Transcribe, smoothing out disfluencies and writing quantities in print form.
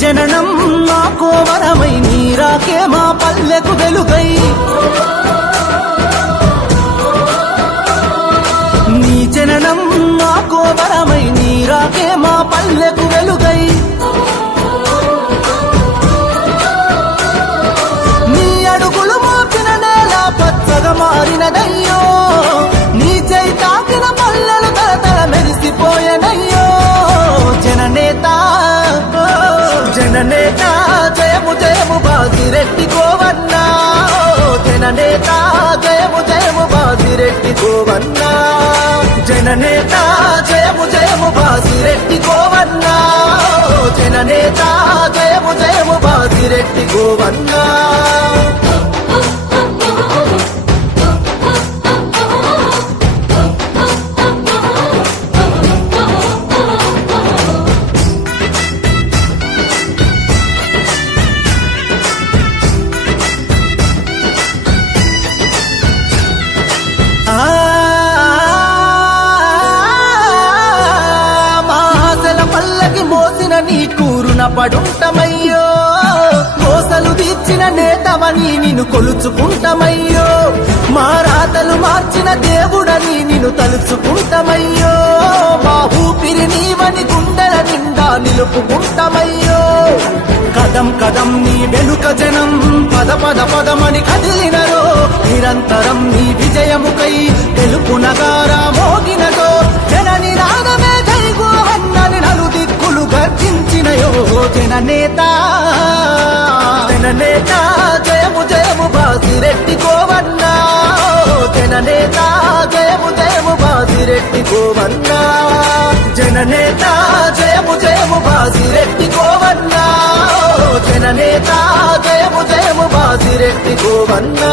జననం మాకో వరమై నీరాకే మా పల్లెకు వెలుగై నీ జననం మాకో వరమై నీరాకే మా పల్లెకు వెలుగై నీ అడుగులు మోపిన నేల పచ్చగా మారినదయ్యో నీ చేయి తాకిన పల్లెలు తలతల మెరిసిపోయనయ్యో జననేత జననేత జయము జయము బాజిరెడ్డి గోవన్నా జననేత జయము జయము బాజిరెడ్డి గోవన్నా జననేత జయము జయము బాజిరెడ్డి గోవన్నా జననేత జయము జయము బాజిరెడ్డి గోవన్నా నీ కూరున పడుంటమయ్యో కోసలు తీర్చిన నేతవని నిన్ను కొలుచుకుంటమయ్యో మా రాతలు మార్చిన దేవుడని నిన్ను తలుచుకుంటమయ్యో మా ఊపిరి నీవని గుండెల నిండా నిలుపుకుంటమయ్యో కదం కదం నీ వెనుక జనం పద పద పదమని కదిలినరో నిరంతరం నీ విజయముకై తెలుపు నగారా మోగినదో జనని నాదమే జైగోవన్నని నలుదిక్కులు గర్జించినయో జననేత జననేత జయము జయము బాజిరెడ్డి గోవన్నా జననేత జయము జయము బాజిరెడ్డి గోవన్నా జననేత జయము జయము బాజిరెడ్డి గోవన్నా జననేత జయము జయము బాజిరెడ్డి గోవన్నా